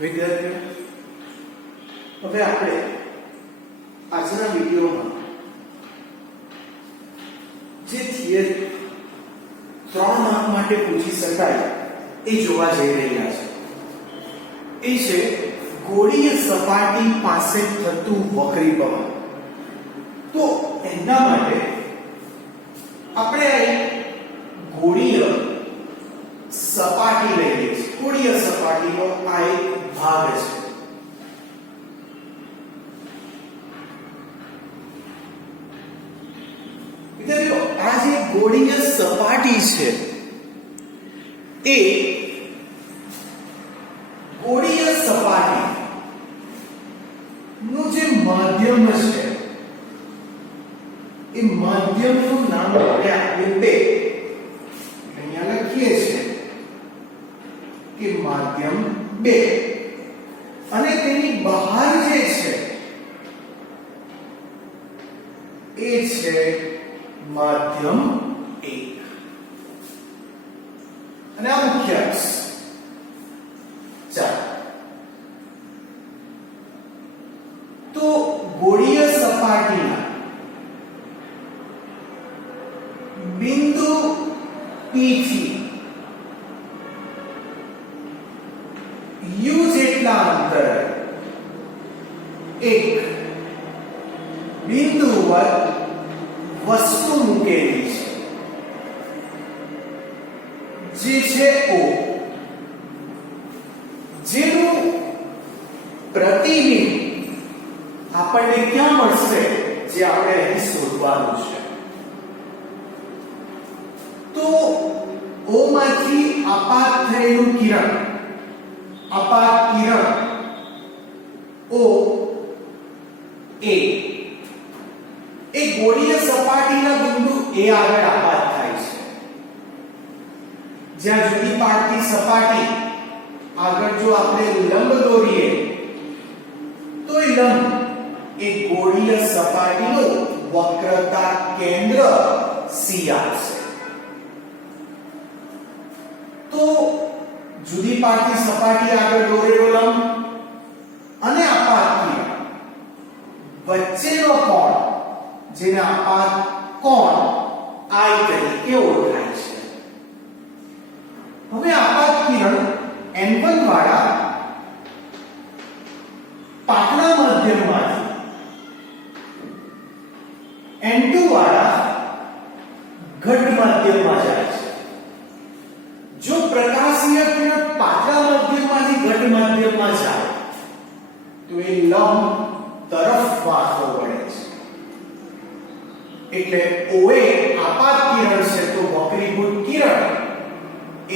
વિદ્યાર્થીઓ, હવે આપણે આજના વિડીયોમાં જે થિયરી 3 માર્ક માટે પૂછી શકાય એ જોવા જઈ રહ્યા છે. એ છે ગોળીય સપાટી પાસે થતું વક્રીભવન. તો એના માટે આપણે ગોળીય સપાટી લઈએ છીએ. ગોળીય સપાટીનો આ એક ભાગ છે. વિદ્યાર્થીઓ, આ જે ગોળીય સપાટી છે એ ગોળીય સપાટી નું જે માધ્યમ છે એ માધ્યમનું નામ આપણે આપ્યું તે અહીંયા લખીએ છીએ કે માધ્યમ 2 અને તેની બહાર જે છે એ છે માધ્યમ 1 અને આ મુખ્ય અક્ષ. ચાલો, તો ગોળીય સપાટીના બિંદુ P થી u જેટલા અંતરે એક બિંદુ પર વસ્તુ મૂકેલી છે જે છે O, જેનું પ્રતિબિંબ આપણને ક્યાં મળશે જે આપણે અહીં શોધવાનું છે. તો O માંથી આપાત થયેલું કિરણ O એ ગોળીય સપાટીના બિંદુ A આગળ આપાત થાય છે. જ્યાં જુદી પાડતી સપાટી આગળ જો આપણે લંબ દોરીએ તો એ લંબ એ ગોળીય સપાટીનું વક્રતા કેન્દ્ર C આવશે. તો જુદી પાડતી સપાટી આગળ દોરેલો લંબ અને આપાત કિરણ વચ્ચેનો કોણ, જેને આપાત કોણ I તરીકે ઓળખાય છે. હવે આપાત કિરણ N1 વાળા પાતળા માધ્યમમાંથી N2 વાળા ઘટ માધ્યમમાં જાય છે. જો પ્રકાશીય કિરણ પાતળા માધ્યમમાંથી ઘટ માધ્યમમાં જાય તો એ લંબ તરફ વાંકો વળે છે. એટલે OA આપાત કિરણ છે તો વક્રીભૂત કિરણ એ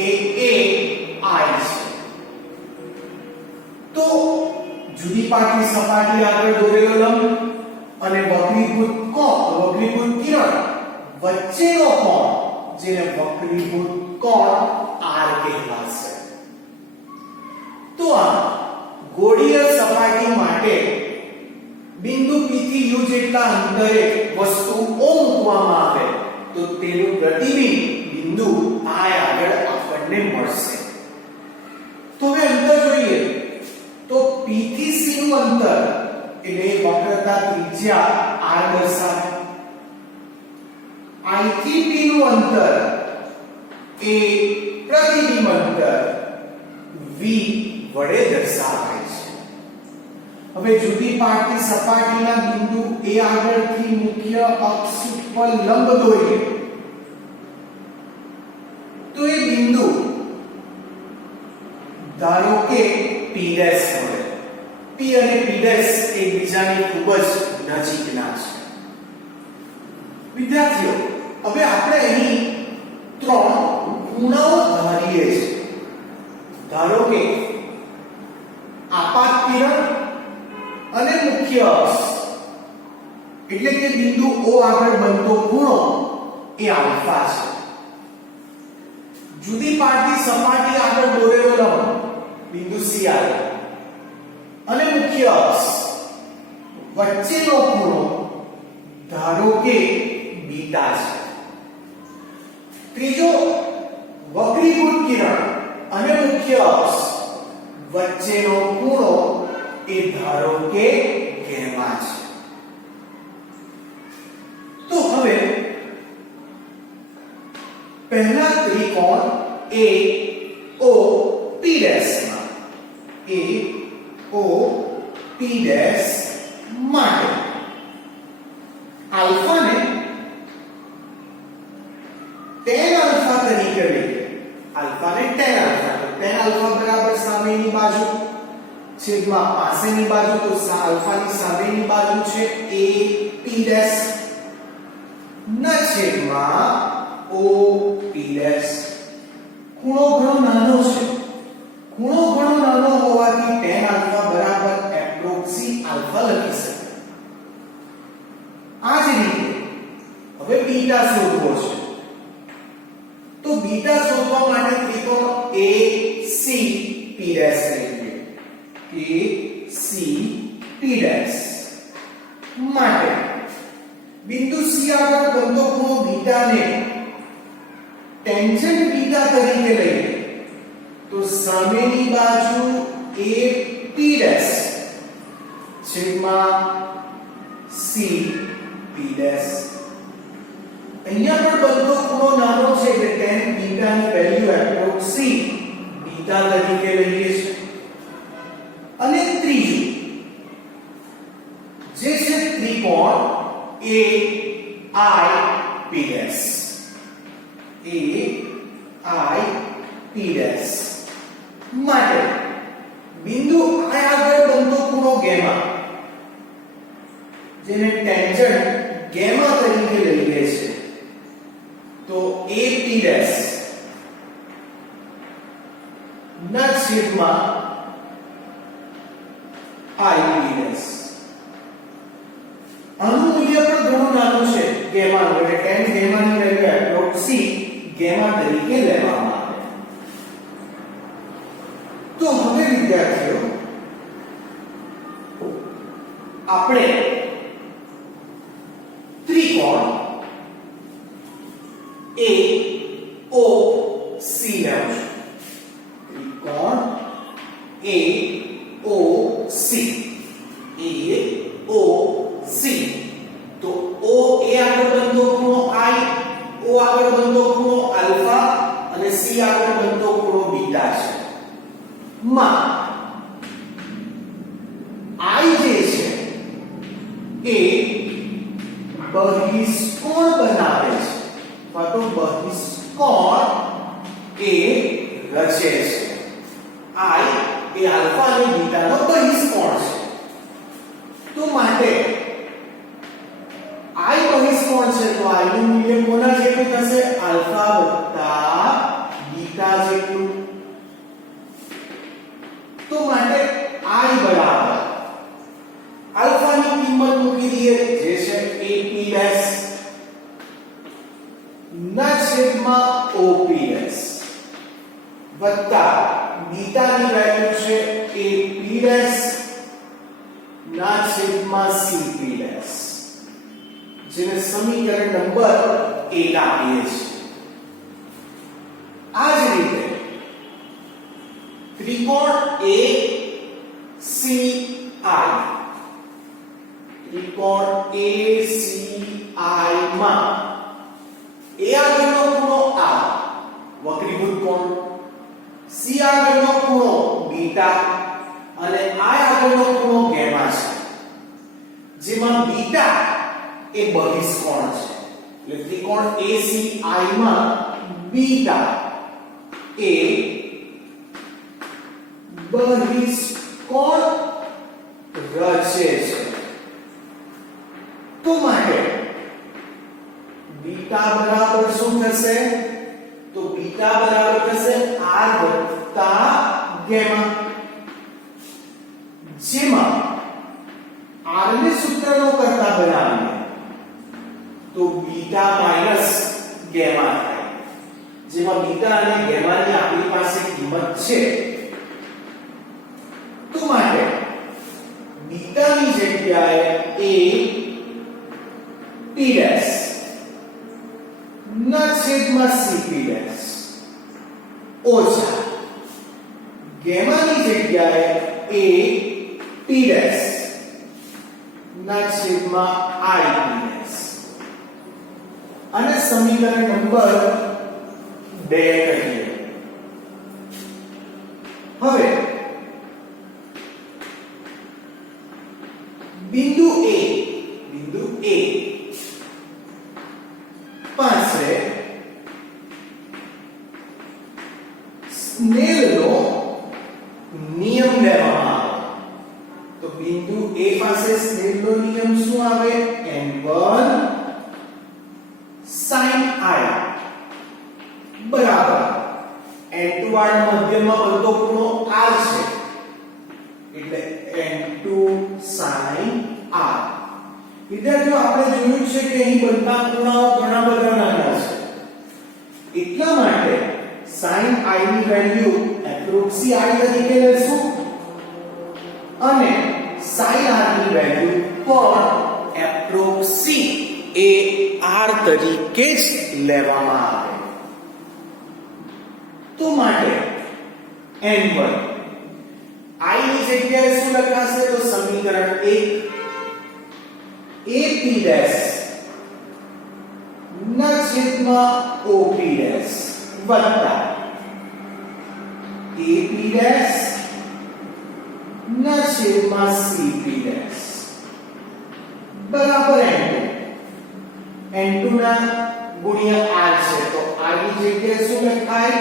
AI છે. તો જુદી પાડતી સપાટી આગળ દોરેલો લંબ અને વક્રીભૂત કિરણ વચ્ચેનો કોણ, જેને વક્રીભૂત કોણ R કહેવાશે. તો આ ગોળીય સપાટી માટે બિંદુ P થી U જેટલા અંતરે વસ્તુ O મૂકવામાં આવે તો તેનું પ્રતિબિંબ બિંદુ I આગળ આપણને મળશે. તો હવે અંતર જોઈએ તો P થી C નું અંતર એટલે વક્રતા ત્રિજ્યા R દર્શાવે. I થી P નું અંતર એ પ્રતિબિંબ અંતર V વડે દર્શાવાય છે. હવે જુદી પાડતી સપાટીના બિંદુ A આગળથી મુખ્ય અક્ષ ઉપર લંબ દોરીએ તો એ બિંદુ ધારો કે P' મળે. P અને P' એકબીજાની ખૂબ જ નજીકના છે. વિદ્યાર્થીઓ, હવે આપણે અહીં 3 ખૂણાઓ ધારીએ છીએ. ધારો કે આપાત કિરણ અને મુખ્ય અક્ષ એટલે કે બિંદુ O આગળ બનતો ખૂણો એ આલ્ફા છે. જુદી પાડતી સપાટી આગળ દોરેલો લંબ બિંદુ C આગળ અને મુખ્ય અક્ષ વચ્ચેનો ખૂણો ધારો કે બીટા છે. ત્રીજો વક્રીભૂત કિરણ અને મુખ્ય અક્ષ વચ્ચેનો ખૂણો એ ધારો કે ગેમા છે. તો હવે પહેલા ત્રિકોણ AOP માં AOP માટે આલ્ફા ને tan આલ્ફા તરીકે લઈએ. આલ્ફા ને tan આલ્ફા, તો tan આલ્ફા બરાબર સામેની બાજુ છેદમાં પાસેની બાજુ, તો આલ્ફાની સામેની બાજુ છે AP ના છેદમાં OP. ખૂણો ઘણો નાનો છે. ખૂણો ઘણો નાનો હોવાથી tan આલ્ફા બરાબર એપ્રોક્સી આલ્ફા લખી શકાય. આ જ રીતે હવે બીટા શોધવો છે. તો બીટા શોધવા માટે ત્રિકોણ ACP માટે બિંદુ C આગળ બનતો ખૂણો બીટા ને ટેન્જન્ટ બીટા તરીકે લઈએ તો સામેની બાજુ AP છેદમાં CP. અહીંયા પણ બનતો ખૂણો નાનો છે એટલે tan બીટા ની વેલ્યુ એપ્રોક્સી બીટા તરીકે લઈએ છે. અને ત્રીજું જે છે ત્રિકોણ AIP માટે બિંદુ I આગળ બનતો ખૂણો ગેમા જેને ટેન્જન્ટ ગેમા તરીકે લઈએ છે તો AP ના છેદમાં IP. આનું મૂલ્ય પણ ઘણું નાનું છે ગેમા એટલે tan ગેમા ની વેલ્યુ એપ્રોક્સી ગેમા તરીકે લેવામાં આવે. તો હવે વિદ્યાર્થીઓ આપણે ત્રિકોણ AOC લેવું છે. ત્રિકોણ AOC તો O એ આગળ બનતો ખૂણો I, O આગળ બનતો ખૂણો આલ્ફા અને C આગળ બનતો ખૂણો બીટા છે. માં I જે છે એ બહિષ્કોણ બનાવે છે અથવા તો બહિષ્કોણ એ રચે છે. I એ આલ્ફા અને બીટાનો બહિષ્કોણ છે. તો માટે I બહિષ્કોણ છે તો I નું મૂલ્ય કોના જેટલું થશે? આલ્ફા વત્તા બીટા જેટલું. તો માટે I બરાબર આલ્ફા ની કિંમત મૂકી દઈએ જે છે AP ના છેદમાં OP વત્તા બીટા ની વેલ્યુ છે AP ના છેદમાં CP જેને સમીકરણ નંબર 1 આપીએ છીએ. આ જ રીતે ત્રિકોણ ACI માં A આગળનો ખૂણો આ વક્રીભૂત કોણ, C આગળનો ખૂણો બીટા અને I આગળનો ખૂણો ગેમા છે. જેમાં બીટા એ બહિષ્કોણ છે એટલે ત્રિકોણ ACI માં બીટા એ બહિષ્કોણ રચે છે. તો માટે બીટા બરાબર શું થશે? તો બીટા બરાબર થશે R વત્તા ગેમા, જેમાં R ને સૂત્રનો કરતા બનાવીએ તો બીટા માઈનસ ગેમા થાય. જેમાં બીટા અને ગેમાની આપણી પાસે કિંમત છે. તો માટે બીટાની જગ્યાએ AP ના છેદમાં CP ઓછા ગામાની જગ્યાએ a p ડેશ ના છેદમાં I p ડેશ અને સમીકરણ નંબર 2 કહીએ. હવે બિંદુ A પાસે સ્નેલનો નિયમ લેવામાં આવે. તો બિંદુ A પાસે સ્નેલનો નિયમ શું આવે? n1 sin I બરાબર n2 વાળા મધ્યમાં બનતો ખૂણો r છે એટલે n2 sin r. વિદ્યાર્થીઓ આપણે જોયું છે કે અહીં બનતા ખૂણાઓ ઘણા બધા નાના છે, એટલા માટે sin I ની વેલ્યુ એપ્રોક્સી I તરીકે લેશું અને sin r ની વેલ્યુ પણ એપ્રોક્સી r તરીકે જ લેવામાં આવે. તો માટે n1 I ની જગ્યાએ શું લખાશે? તો સમીકરણ 1 AP ડેશ ના છેદમાં OP ડેશ વત્તા AP ડેશ ના છેદમાં CP ડેશ બરાબર n2 ના ગુણ્યા r છે તો r ની જગ્યાએ શું લખાય?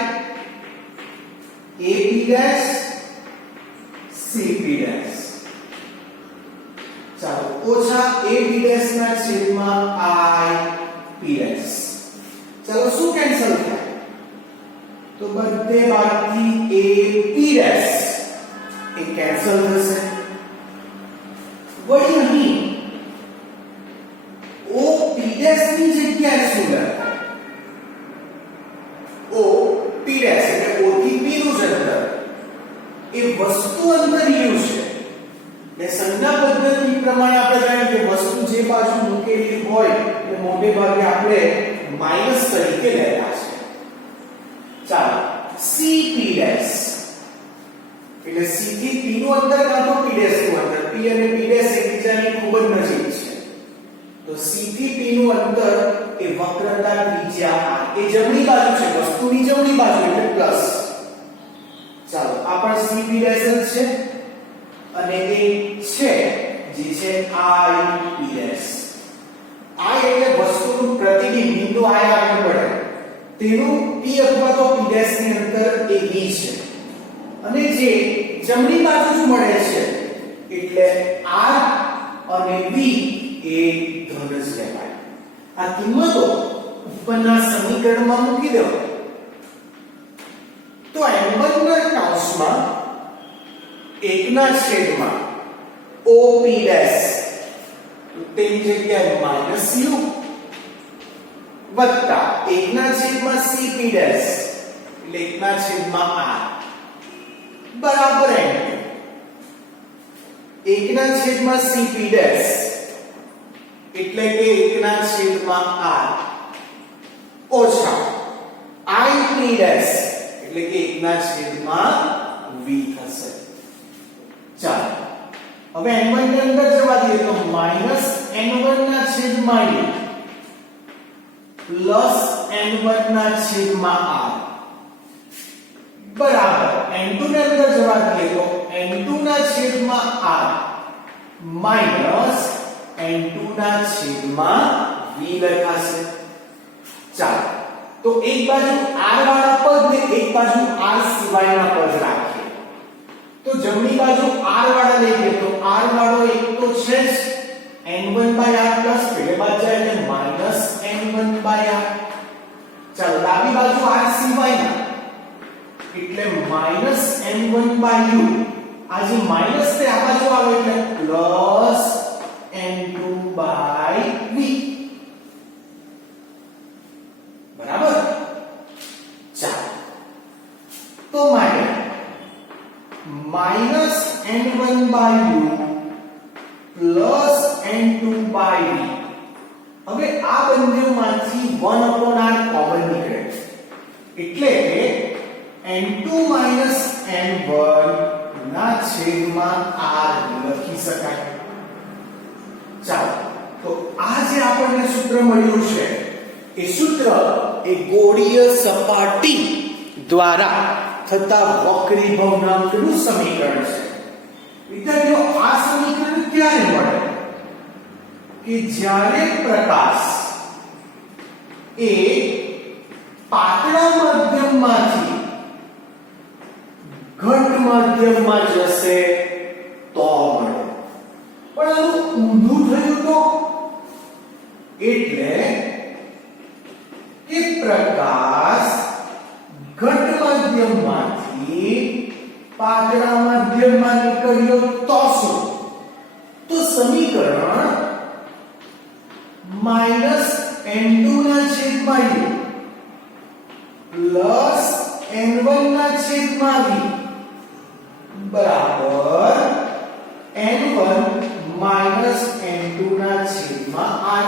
AP dash CP dash. ચાલો ઓછા AB ડેશ ના છેદમાં IP ડેશ. ચાલો શું કેન્સલ થાય? તો બધે બાદથી AP ડેશ એ કેન્સલ થશે. વળી અહીં OP ડેશ ની જગ્યાએ શું લખાય? OP ડેશ એટલે O થી P નું જ અંતર એ વસ્તુ અંતર u છે. ને સંજ્ઞા પદ્ધતિ પ્રમાણે આપણે જાણીએ કે વસ્તુ જે બાજુ મૂકેલી હોય એ મોટે ભાગે આપણે માઈનસ તરીકે લેતા છે. ચાલો CP ડેશ એટલે C થી P નું અંતર કાં તો P ડેશ નું અંતર, P અને P ડેશ એકબીજાની ખૂબ જ નજીક છે. તો C થી P નું અંતર એ વક્રતા ત્રિજ્યા r એ જમણી બાજુ છે, વસ્તુની જમણી બાજુ એટલે પ્લસ. ચાલો આ પણ CP ડેશ છે અને એ છે જે છે IP ડેશ. I એટલે વસ્તુનું પ્રતિબિંબ બિંદુ I આગળ પડે તેનું P અથવા તો P ડેશ ની અંતર એ V છે અને જે જમણી બાજુ જ મળે છે એટલે R અને V એ ધન જ લેવાય. આ કિંમતો ઉપરના સમીકરણમાં મૂકી દો તો n1 ના કૌંસમાં 1 ના છેદમાં OP ડેશ તેની જગ્યાએ -u વત્તા 1 ના છેદમાં CP ડેશ એટલે 1 ના છેદમાં r બરાબર n2 1 ના છેદમાં CP ડેશ એટલે કે 1 ના છેદમાં r ઓછા IP ડેશ એટલે કે 1 ના છેદમાં v થશે. ચાલો હવે n1 ની અંદર જવા દઈએ તો -n1 ના છેદમાં u પ્લસ n1 ના છેદમાં r બરાબર n2 ની અંદર જવા દઈએ તો n2 ના છેદમાં r માઈનસ n2 ના છેદમાં v લખાશે. ચાલો તો એક બાજુ r વાળા પદ ને એક બાજુ r સિવાયના પદ રાખીએ. તો જમણી બાજુ r વાળા લઈએ તો r વાળો એક તો છે જ n1/r પ્લસ પેલે બાજુ જાય એટલે -n1/r. ચાલો ડાબી બાજુ r સિવાયના એટલે -n1/u. આ જે માઈનસ તે આ બાજુ આવે એટલે પ્લસ n2/v બરાબર. ચાલો તો માટે -n1/u પ્લસ n2/v. હવે આ બંનેમાંથી 1/r કોમન નીકળે એટલે કે n2 માઇનસ n1 ના છેદમાં r લખી શકાય. ચાલો તો આ જે આપણને સૂત્ર મળ્યું છે એ સૂત્ર એ ગોળીય સપાટી દ્વારા થતા વક્રી ભવનાંકનું સમીકરણ છે. વિદ્યાર્થીઓ આ સમીકરણ ક્યારે મળે કે જ્યારે પ્રકાશ એ પાતળા માધ્યમમાંથી ઘટ માધ્યમમાં જશે તો મળે. પણ આનું ઊંધું થયું તો એટલે કે પ્રકાશ ઘટ માધ્યમમાંથી પાતળા માધ્યમમાં નીકળ્યો તો શું? તો સમીકરણ -n2 ના છેદમાં u પ્લસ n1 ના છેદમાં v બરાબર n1 માઇનસ n2 ના છેદમાં r.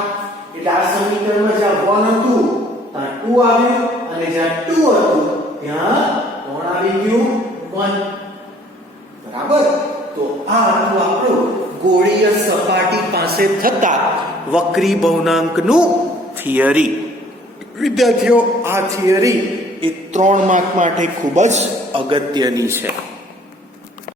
એટલે આ સમીકરણમાં જ્યાં 1 હતું ત્યાં 2 આવ્યું અને જ્યાં 2 હતું ત્યાં કોણ આવી ગયું 1. બરાબર. તો આ હતું આપણું ગોળીય સપાટી પાસે થતા વક્રી ભવનાંકનું થિયરી. વિદ્યાર્થીઓ આ થિયરી એ 3 માર્ક માટે ખૂબ જ અગત્યની છે.